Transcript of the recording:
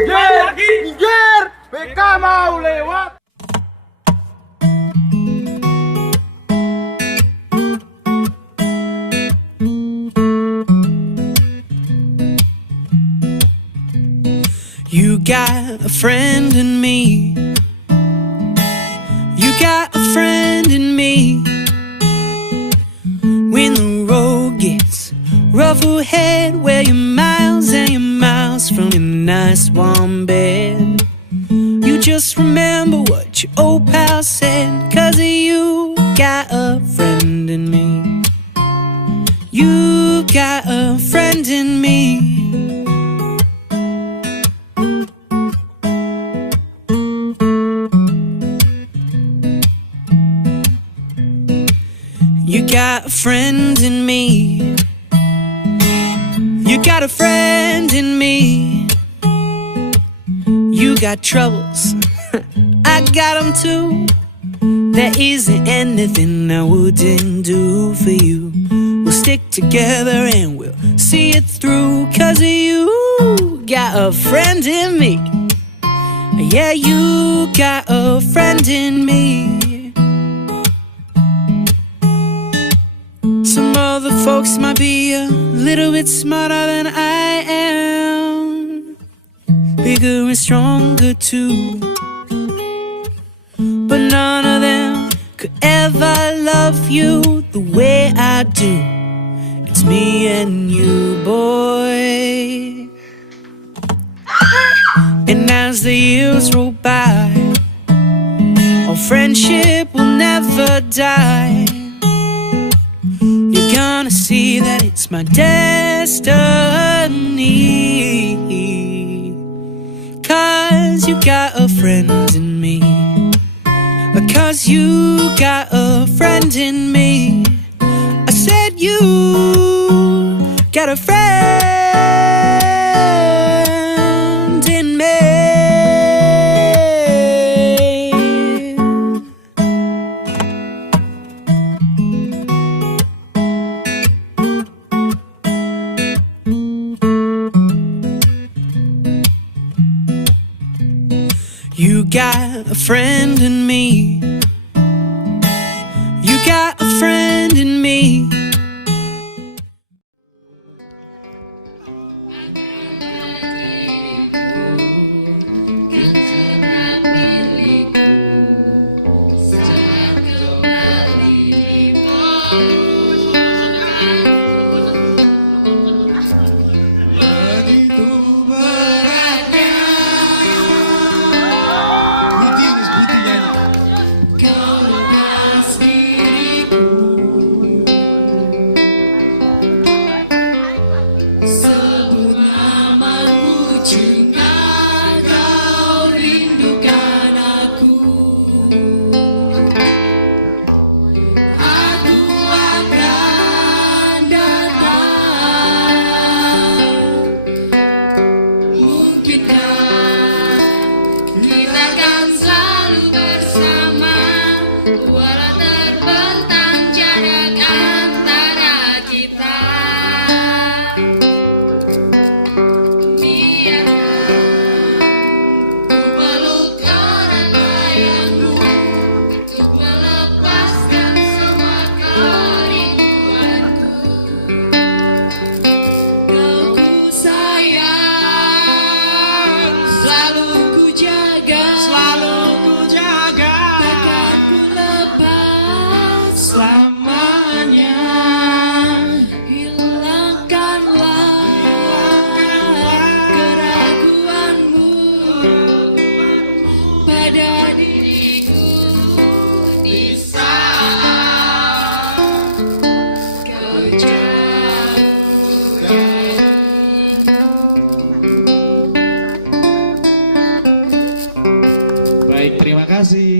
Minggir, BK mau lewat. You got a friend in me. You got a friend in me. When the road gets rough ahead, where you're miles and you're miles from your nice warm bed, you just remember what your old pal said, 'cause you got a friend in me. You got a friend in me. You got a friend in me. You got a friend in me. You got troubles, I got them too. There isn't anything I wouldn't do for you. We'll stick together and we'll see it through, 'cause you got a friend in me. Yeah, you got a friend in me. Some other folks might be a little bit smarter than I am, bigger and stronger too, but none of them could ever love you the way I do. It's me and you, boy. And as the years roll by, our friendship will never die. You're gonna see that it's my destiny, 'cause you got a friend in me. 'Cause you got a friend in me. I said you got a friend in me. You got a friend in me. You got a friend in me. Baik, terima kasih.